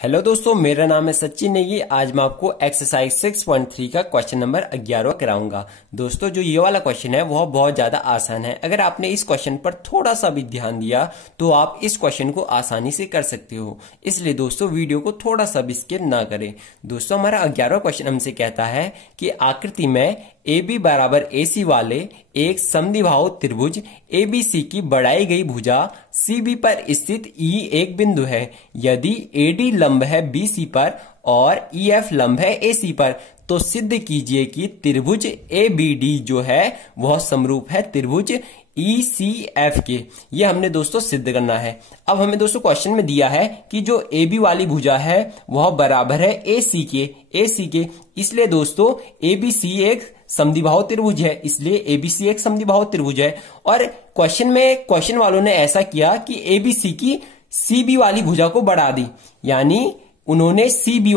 Hello दोस्तों, मेरा नाम है सचिन नेगी। आज मैं आपको एक्सरसाइज 6.3 का क्वेश्चन नंबर 11 कराऊंगा। दोस्तों, जो ये वाला क्वेश्चन है वह बहुत ज्यादा आसान है। अगर आपने इस क्वेश्चन पर थोड़ा सा भी ध्यान दिया तो आप इस क्वेश्चन को आसानी से कर सकते हो। इसलिए दोस्तों वीडियो को थोड़ा सा भी स्किप ना करें। दोस्तों, हमारा 11वां क्वेश्चन हमसे कहता है कि आकृति में AB बराबर AC वाले एक समद्विबाहु त्रिभुज ABC की बढ़ाई गई भुजा CB पर स्थित E एक बिंदु है। यदि AD लंब है BC पर और EF लंब है AC पर, तो सिद्ध कीजिए कि त्रिभुज ABD जो है वह समरूप है त्रिभुज ECF के। ये हमने दोस्तों सिद्ध करना है। अब हमें दोस्तों क्वेश्चन में दिया है कि जो AB वाली भुजा है वह बराबर है AC के। इसलिए दोस्तों ABC एक समद्विबाहु त्रिभुज है, इसलिए ABC एक समद्विबाहु त्रिभुज है। और क्वेश्चन वालों ने ऐसा किया कि ABC की CB वाली भुजा को बढ़ा दी, यानी उन्होंने CB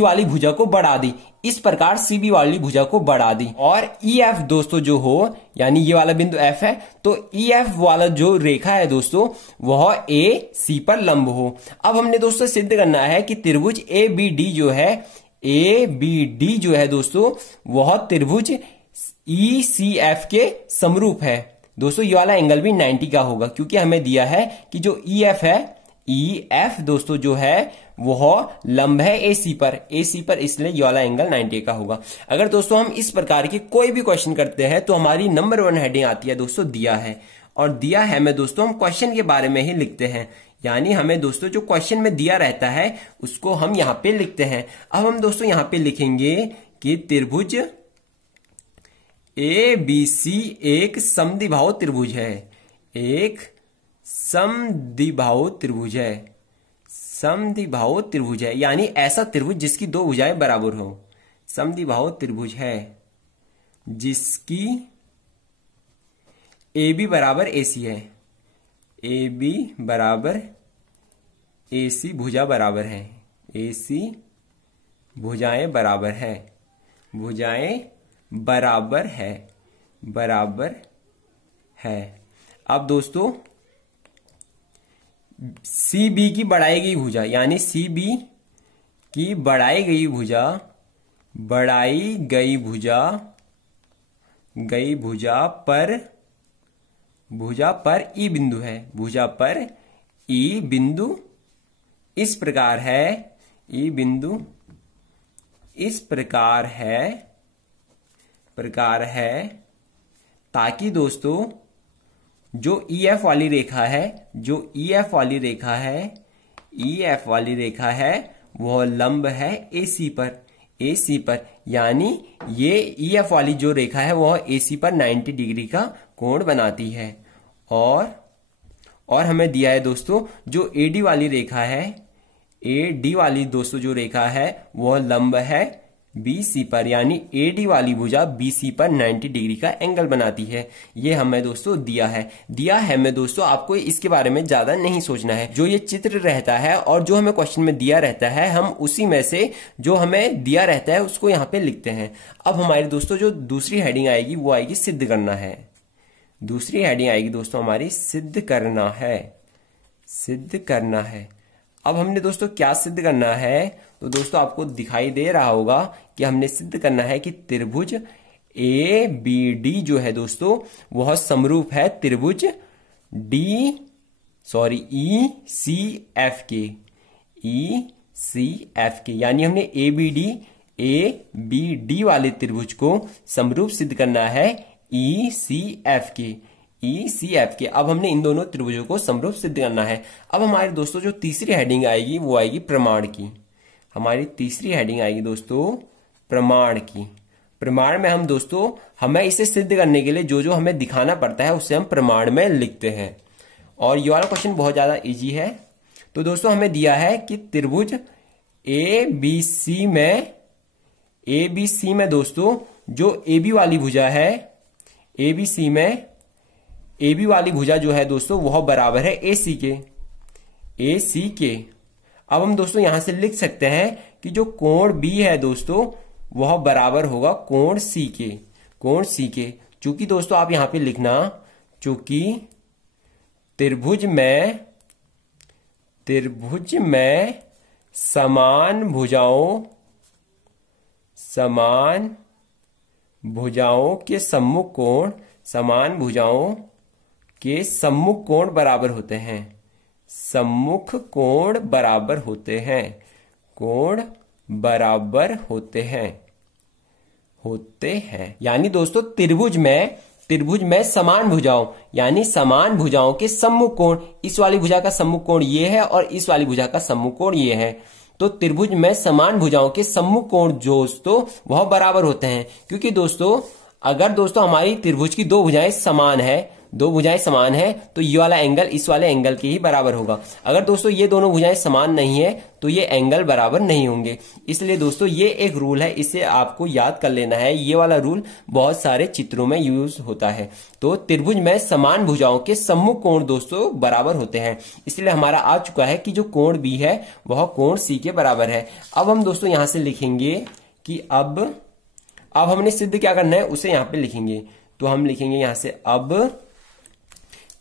वाली भुजा को बढ़ा दी। इस प्रकार CB वाली भुजा को बढ़ा दी। और EF दोस्तों जो हो, यानी ये वाला बिंदु F है, तो EF वाला जो रेखा है दोस्तों वह AC पर लंब हो। अब हमने दोस्तों सिद्ध करना है कि त्रिभुज ABD जो है दोस्तों वह त्रिभुज ECF के समरूप है। दोस्तों ये वाला एंगल भी 90 का होगा, क्योंकि हमें दिया है कि जो EF है, EF दोस्तों जो है वह लंब है AC पर, इसलिए ये वाला एंगल 90 का होगा। अगर दोस्तों हम इस प्रकार के कोई भी क्वेश्चन करते हैं तो हमारी नंबर 1 हेडिंग आती है दोस्तों दिया है। और दिया है में दोस्तों हम क्वेश्चन के बारे में ही लिखते हैं, यानी हमें दोस्तों जो क्वेश्चन में दिया रहता है उसको हम यहां पे लिखते हैं। अब हम दोस्तों यहां पे लिखेंगे कि त्रिभुज ABC एक समद्विबाहु त्रिभुज है, समद्विबाहु त्रिभुज है, यानी ऐसा त्रिभुज जिसकी दो भुजाएं बराबर हो। समद्विबाहु त्रिभुज है जिसकी AB बराबर AC है, AB बराबर AC भुजा बराबर है, AC भुजाएं बराबर है। अब दोस्तों CB की बढ़ाई गई भुजा, यानी CB की बढ़ाई गई भुजा पर E बिंदु है, भुजा पर E बिंदु इस प्रकार है, E बिंदु इस प्रकार है ताकि दोस्तों जो EF वाली रेखा है वह लंब है AC पर, यानी ये EF वाली जो रेखा है वह AC पर 90 डिग्री का कोण बनाती है। और हमें दिया है दोस्तों जो AD वाली रेखा है, AD वाली दोस्तों जो रेखा है वह लंब है BC पर, यानी AD वाली भुजा BC पर 90 डिग्री का एंगल बनाती है। ये हमें दोस्तों दिया है में दोस्तों आपको इसके बारे में ज्यादा नहीं सोचना है। जो ये चित्र रहता है और जो हमें क्वेश्चन में दिया रहता है, हम उसी में से जो हमें दिया रहता है उसको यहाँ पे लिखते हैं। अब हमारी दोस्तों जो दूसरी हेडिंग आएगी वो आएगी सिद्ध करना है। दूसरी हेडिंग आएगी दोस्तों हमारी सिद्ध करना है। अब हमने दोस्तों क्या सिद्ध करना है, तो दोस्तों आपको दिखाई दे रहा होगा कि हमने सिद्ध करना है कि त्रिभुज ABD जो है दोस्तों वह समरूप है त्रिभुज ECF के, यानी हमने ABD वाले त्रिभुज को समरूप सिद्ध करना है ECF के। अब हमने इन दोनों त्रिभुजों को समरूप सिद्ध करना है। अब हमारे दोस्तों जो तीसरी हेडिंग आएगी वो आएगी प्रमाण की। हमारी तीसरी हेडिंग आएगी दोस्तों प्रमाण की। प्रमाण में हम दोस्तों हमें इसे सिद्ध करने के लिए जो हमें दिखाना पड़ता है उसे हम प्रमाण में लिखते हैं। और ये वाला क्वेश्चन बहुत ज्यादा इजी है। तो दोस्तों हमें दिया है कि त्रिभुज ABC में दोस्तों जो AB वाली भुजा है, AB वाली भुजा जो है दोस्तों वह बराबर है AC के। अब हम दोस्तों यहां से लिख सकते हैं कि जो कोण B है दोस्तों वह बराबर होगा कोण C के। चूंकि दोस्तों आप यहां पे लिखना, चूंकि त्रिभुज में त्रिभुज में समान भुजाओं के सम्मुख कोण बराबर होते हैं। सम्मुख कोण बराबर होते हैं। यानी दोस्तों त्रिभुज में समान भुजाओं, यानी समान भुजाओं के सम्मुख कोण, इस वाली भुजा का सम्मुख कोण ये है और इस वाली भुजा का सम्मुख कोण ये है। तो त्रिभुज में समान भुजाओं के सम्मुख कोण दोस्तों वह बराबर होते हैं। क्योंकि दोस्तों अगर दोस्तों हमारी त्रिभुज की दो भुजाएं समान है तो ये वाला एंगल इस वाले एंगल के ही बराबर होगा। अगर दोस्तों ये दोनों भुजाएं समान नहीं है तो ये एंगल बराबर नहीं होंगे। इसलिए दोस्तों ये एक रूल है, इसे आपको याद कर लेना है। ये वाला रूल बहुत सारे चित्रों में यूज होता है। तो त्रिभुज में समान भुजाओं के सम्मुख कोण दोस्तों बराबर होते हैं। इसलिए हमारा आ चुका है कि जो कोण बी है वह कोण सी के बराबर है। अब हम दोस्तों यहां से लिखेंगे कि अब हमने सिद्ध क्या करना है उसे यहां पे लिखेंगे। तो हम लिखेंगे यहां से अब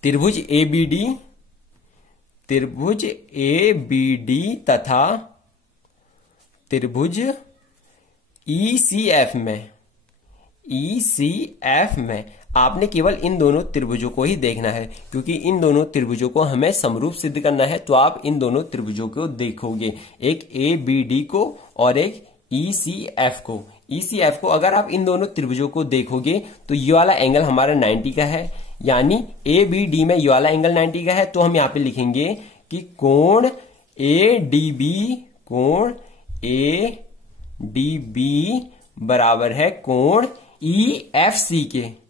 त्रिभुज ABD तथा त्रिभुज ECF में आपने केवल इन दोनों त्रिभुजों को ही देखना है, क्योंकि इन दोनों त्रिभुजों को हमें समरूप सिद्ध करना है। तो आप इन दोनों त्रिभुजों को देखोगे, एक ABD को और एक ECF को। अगर आप इन दोनों त्रिभुजों को देखोगे तो ये वाला एंगल हमारा 90 का है, यानी ABD में ये वाला एंगल 90 का है। तो हम यहां पे लिखेंगे कि कोण ADB बराबर है कोण EFC के।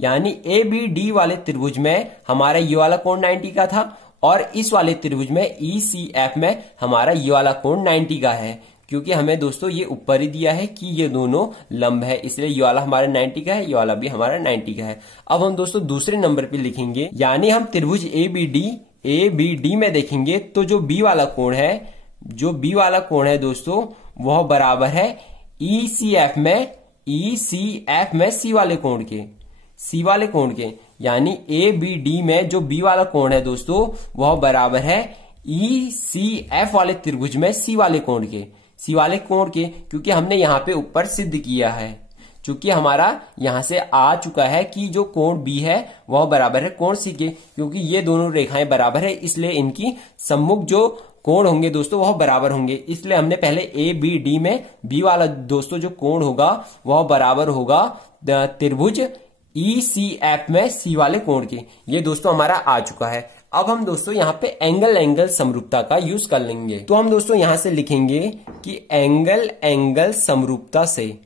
यानी ABD वाले त्रिभुज में हमारा ये वाला कोण 90 का था और इस वाले त्रिभुज में ECF में हमारा ये वाला कोण 90 का है। क्योंकि हमें दोस्तों ये ऊपर ही दिया है कि ये दोनों लंब है, इसलिए ये वाला हमारा 90 का है, ये वाला भी हमारा 90 का है। अब हम दोस्तों दूसरे नंबर पे लिखेंगे, यानी हम त्रिभुज ABD में देखेंगे तो जो बी वाला कोण है दोस्तों वह बराबर है ECF में सी वाले कोण के। यानी ABD में जो बी वाला कोण है दोस्तों वह बराबर है ECF वाले त्रिभुज में सी वाले कोण के, क्योंकि हमने यहाँ पे ऊपर सिद्ध किया है। चूंकि हमारा यहां से आ चुका है कि जो कोण बी है वह बराबर है कोण सी के, क्योंकि ये दोनों रेखाएं बराबर है, इसलिए इनकी सम्मुख जो कोण होंगे दोस्तों वह बराबर होंगे। इसलिए हमने पहले ABD में बी वाला दोस्तों जो कोण होगा वह बराबर होगा त्रिभुज ECF में सी वाले कोण के। ये दोस्तों हमारा आ चुका है। अब हम दोस्तों यहाँ पे एंगल समरूपता का यूज कर लेंगे। तो हम दोस्तों यहां से लिखेंगे कि एंगल समरूपता से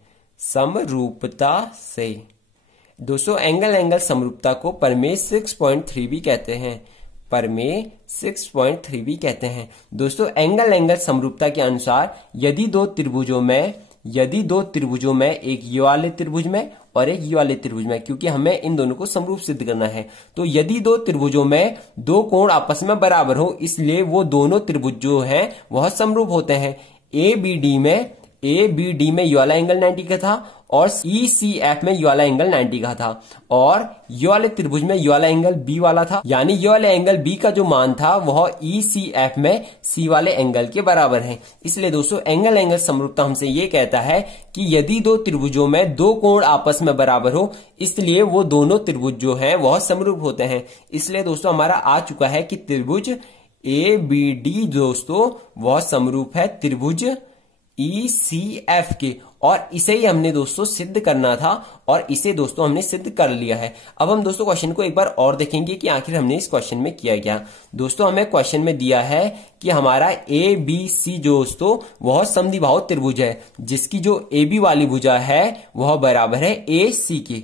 दोस्तों एंगल समरूपता को प्रमेय 6.3 भी कहते हैं। दोस्तों एंगल समरूपता के अनुसार यदि दो त्रिभुजों में एक ये वाले त्रिभुज में और एक ये वाले त्रिभुज में, क्योंकि हमें इन दोनों को समरूप सिद्ध करना है, तो यदि दो त्रिभुजों में दो कोण आपस में बराबर हो, इसलिए वो दोनों त्रिभुज जो हैं वह समरूप होते हैं। ABD में ये वाला एंगल 90 का था और ECF में ये वाला एंगल 90 का था, और ये वाले त्रिभुज में ये वाला एंगल B वाला था, यानी ये वाले एंगल B का जो मान था वह ECF में C वाले एंगल के बराबर है। इसलिए दोस्तों एंगल समरूपता हमसे ये कहता है कि यदि दो त्रिभुजों में दो कोण आपस में बराबर हो, इसलिए वो दोनों त्रिभुज जो है वह समरूप होते हैं। इसलिए दोस्तों हमारा आ चुका है कि त्रिभुज ABD दोस्तों वह समरूप है त्रिभुज ECF के, और इसे ही हमने दोस्तों सिद्ध करना था और इसे दोस्तों हमने सिद्ध कर लिया है। अब हम दोस्तों क्वेश्चन को एक बार और देखेंगे कि आखिर हमने इस क्वेश्चन में किया क्या। दोस्तों हमें क्वेश्चन में दिया है कि हमारा ABC दोस्तों वह समद्विबाहु त्रिभुज है, जिसकी जो AB वाली भुजा है वह बराबर है AC के,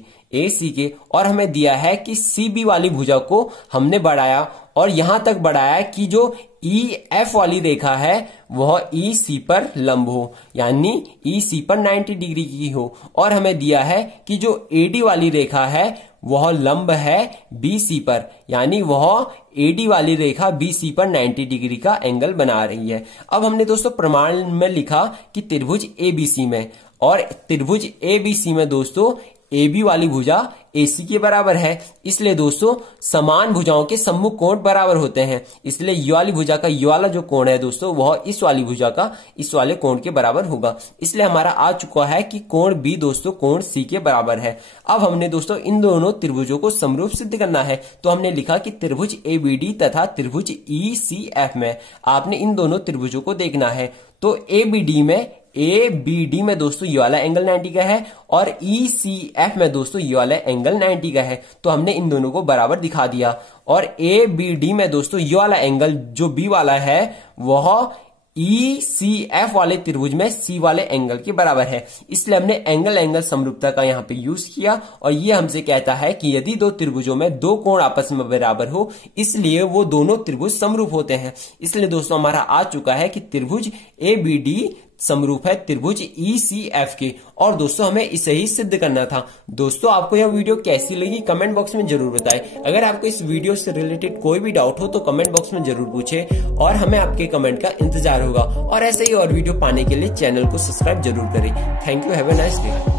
और हमें दिया है कि CB वाली भुजा को हमने बढ़ाया और यहां तक बढ़ाया कि जो EF वाली रेखा है वह EC पर लंब हो, यानी EC पर 90 डिग्री की हो, और हमें दिया है कि जो AD वाली रेखा है वह लंब है BC पर, यानी वह AD वाली रेखा BC पर 90 डिग्री का एंगल बना रही है। अब हमने दोस्तों प्रमाण में लिखा कि त्रिभुज ABC में, और त्रिभुज ABC में दोस्तों AB वाली भुजा AC के बराबर है। इसलिए दोस्तों समान भुजाओं के सम्मुख कोण बराबर होते हैं, इसलिए ये वाली भुजा का ये वाला जो कोण है दोस्तों वह इस वाली भुजा का इस वाले कोण के बराबर होगा। इसलिए हमारा आ चुका है कि कोण B दोस्तों कोण C के बराबर है। अब हमने दोस्तों इन दोनों त्रिभुजों को समरूप सिद्ध करना है, तो हमने लिखा कि त्रिभुज ABD तथा त्रिभुज ECF में आपने इन दोनों त्रिभुजों को देखना है। तो ABD में दोस्तों ये वाला एंगल 90 का है और ECF में दोस्तों ये वाला एंगल 90 का है, तो हमने इन दोनों को बराबर दिखा दिया। और ABD में दोस्तों ये वाला एंगल जो B वाला है वह ECF वाले त्रिभुज में C वाले एंगल के बराबर है। इसलिए हमने एंगल समरूपता का यहाँ पे यूज किया और ये हमसे कहता है कि यदि दो त्रिभुजों में दो कोण आपस में बराबर हो, इसलिए वो दोनों त्रिभुज समरूप होते हैं। इसलिए दोस्तों हमारा आ चुका है कि त्रिभुज ABD समरूप है त्रिभुज ECF के। और दोस्तों हमें इसे ही सिद्ध करना था। दोस्तों आपको यह वीडियो कैसी लगी कमेंट बॉक्स में जरूर बताएं। अगर आपको इस वीडियो से रिलेटेड कोई भी डाउट हो तो कमेंट बॉक्स में जरूर पूछें और हमें आपके कमेंट का इंतजार होगा। और ऐसे ही और वीडियो पाने के लिए चैनल को सब्सक्राइब जरूर करें। Thank you, have a nice day.